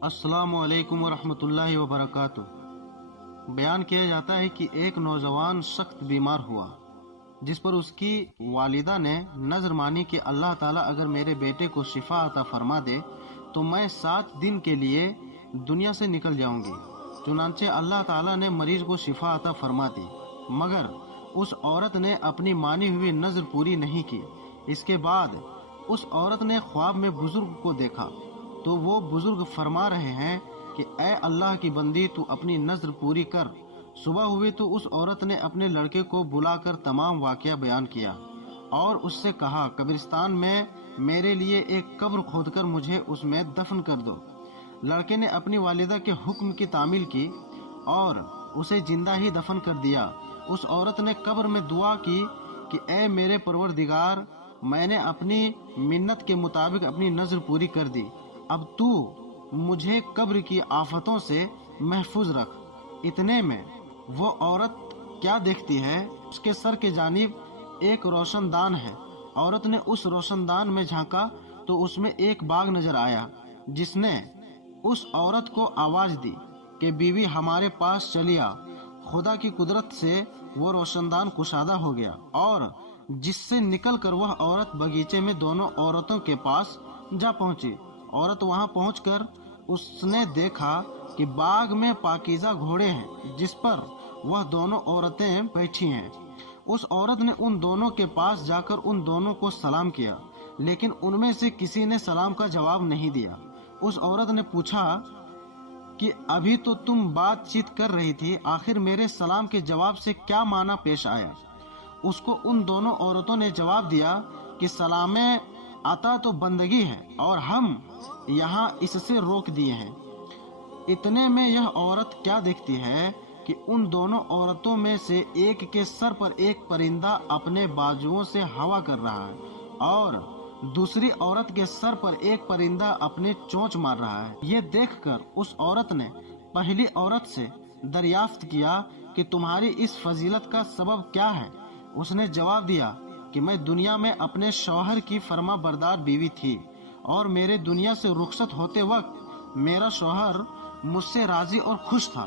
अस्सलामु अलैकुम वरहमतुल्लाहि वबरकातुह। बयान किया जाता है कि एक नौजवान सख्त बीमार हुआ, जिस पर उसकी वालिदा ने नजर मानी कि अल्लाह ताला अगर मेरे बेटे को शिफा अता फरमा दे तो मैं 7 दिन के लिए दुनिया से निकल जाऊंगी। चुनांचे अल्लाह ताला ने मरीज को शिफा अता फरमा दी, मगर उस औरत ने अपनी मानी हुई नजर पूरी नहीं की। इसके बाद उस औरत ने ख्वाब में बुजुर्ग को देखा तो वो बुजुर्ग फरमा रहे हैं कि ऐ अल्लाह की बंदी, तू अपनी नजर पूरी कर। सुबह हुई तो उस औरत ने अपने लड़के को बुलाकर तमाम वाकया बयान किया और उससे कहा, कब्रिस्तान में मेरे लिए एक कब्र खोदकर मुझे उसमें दफन कर दो। लड़के ने अपनी वालिदा के हुक्म की तामील की और उसे जिंदा ही दफन कर दिया। उस औरत ने कब्र में दुआ की कि ऐ मेरे परवरदिगार, मैंने अपनी मिन्नत के मुताबिक अपनी नजर पूरी कर दी, अब तू मुझे कब्र की आफतों से महफूज रख। इतने में वो औरत क्या देखती है, उसके सर के जानिब एक रोशनदान है। औरत ने उस रोशनदान में झांका तो उसमें एक बाग नजर आया, जिसने उस औरत को आवाज दी कि बीवी हमारे पास चली आ। खुदा की कुदरत से वो रोशनदान कुशादा हो गया और जिससे निकलकर वह औरत बगीचे में दोनों औरतों के पास जा पहुंची। औरत वहां पहुंचकर उसने देखा कि बाग में पाकीज़ा घोड़े हैं, जिस पर वह दोनों औरतें बैठी हैं। उस औरत ने उन दोनों के पास जाकर उन दोनों को सलाम किया, लेकिन उनमें से किसी ने सलाम का जवाब नहीं दिया। उस औरत ने पूछा कि अभी तो तुम बातचीत कर रही थी, आखिर मेरे सलाम के जवाब से क्या माना पेश आया? उसको उन दोनों औरतों ने जवाब दिया कि सलामे आता तो बंदगी है और हम यहाँ इससे रोक दिए हैं। इतने में यह औरत क्या देखती है कि उन दोनों औरतों में से एक के सर पर एक परिंदा अपने बाजुओं से हवा कर रहा है और दूसरी औरत के सर पर एक परिंदा अपने चोंच मार रहा है। ये देखकर उस औरत ने पहली औरत से दरियाफ्त किया कि तुम्हारी इस फजीलत का सबब क्या है? उसने जवाब दिया कि मैं दुनिया में अपने शौहर की फर्मा बरदार बीवी थी और मेरे दुनिया से रुखसत होते वक्त मेरा शौहर मुझसे राजी और खुश था।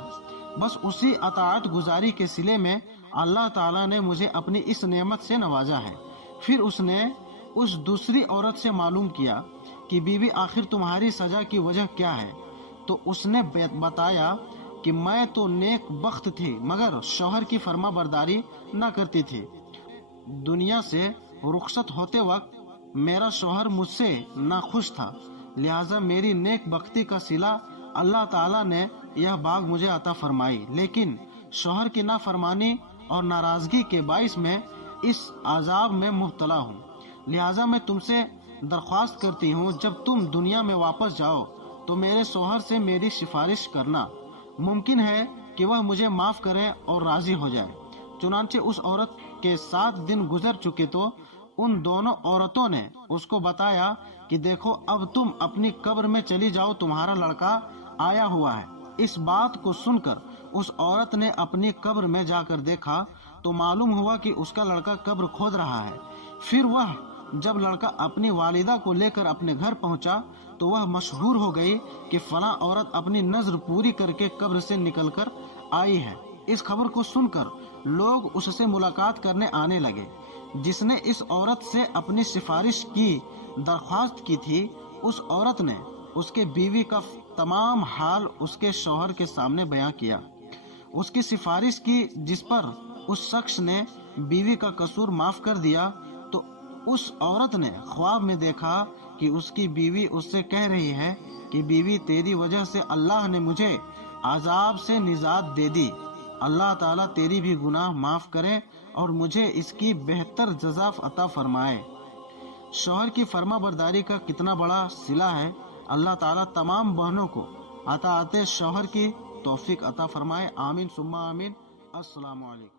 बस उसी अताअत गुजारी के सिले में अल्लाह ताला ने मुझे अपनी इस नेमत से नवाजा है। फिर उसने उस दूसरी औरत से मालूम किया कि बीवी आखिर तुम्हारी सजा की वजह क्या है? तो उसने बताया कि मैं तो नेक बख्त थी, मगर शौहर की फर्मा बरदारी न करती थी। दुनिया से रुखसत होते वक्त मेरा शौहर मुझसे नाखुश था, लिहाजा मेरी नेक बख्ती का सिला अल्लाह ताला ने यह बाग मुझे अता फरमाई। लेकिन शौहर की नाफरमानी और नाराजगी के बाइस में इस आजाब में मुब्तला हूँ। लिहाजा मैं तुमसे दरख्वास्त करती हूँ, जब तुम दुनिया में वापस जाओ तो मेरे शौहर से मेरी सिफारिश करना। मुमकिन है कि वह मुझे माफ करे और राजी हो जाए। चुनांचे उस औरत के 7 दिन गुजर चुके तो उन दोनों औरतों ने उसको बताया कि देखो, अब तुम अपनी कब्र में चली जाओ, तुम्हारा लड़का आया हुआ है। इस बात को सुनकर उस औरत ने अपनी कब्र में जाकर देखा तो मालूम हुआ कि उसका लड़का कब्र खोद रहा है। फिर वह जब लड़का अपनी वालिदा को लेकर अपने घर पहुंचा तो वह मशहूर हो गई कि फला औरत अपनी नजर पूरी करके कब्र से निकलकर आई है। इस खबर को सुनकर लोग उससे मुलाकात करने आने लगे। जिसने इस औरत से अपनी सिफारिश की दरख्वास्त की थी, उस औरत ने उसके बीवी का तमाम हाल उसके शौहर के सामने बयां किया। उसकी सिफारिश की, जिस पर उस शख्स ने बीवी का कसूर माफ कर दिया। तो उस औरत ने ख्वाब में देखा कि उसकी बीवी उससे कह रही है कि बीवी, तेरी वजह से अल्लाह ने मुझे आजाब से निजात दे दी। अल्लाह ताला तेरी भी गुनाह माफ करे और मुझे इसकी बेहतर जज़ा अता फरमाए। शौहर की फर्मा बरदारी का कितना बड़ा सिला है। अल्लाह ताला तमाम बहनों को अताअते शौहर की तौफीक अता फरमाए। आमीन सुम्मा आमीन। अस्सलामु अलैकुम।